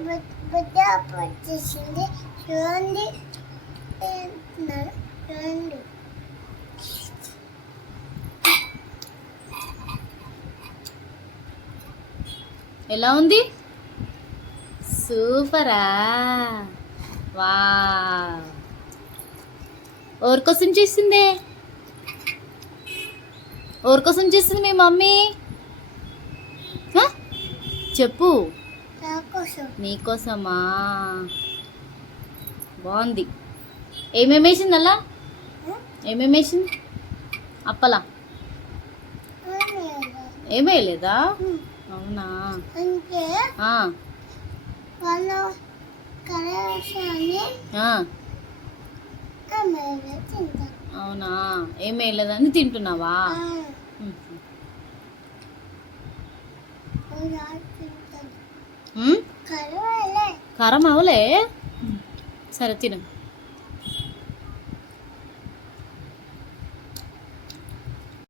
బుద్ధ వచ్చేసింది చూడండి చూడండి. ఎలా ఉంది? సూపరా? వా, ఎవరి కోసం చేసిందే? ఎవరి కోసం చేసింది మీ మమ్మీ? హ? చెప్పు. నీకోసమా? బాగుంది. ఏమేమి వేసింది అలా? ఏమేమి వేసింది? అప్పలా ఏమేయలేదా? అవునా? అవునా? ఏమేయలేదని తింటున్నావా? కారం అవలే? సరే తిను.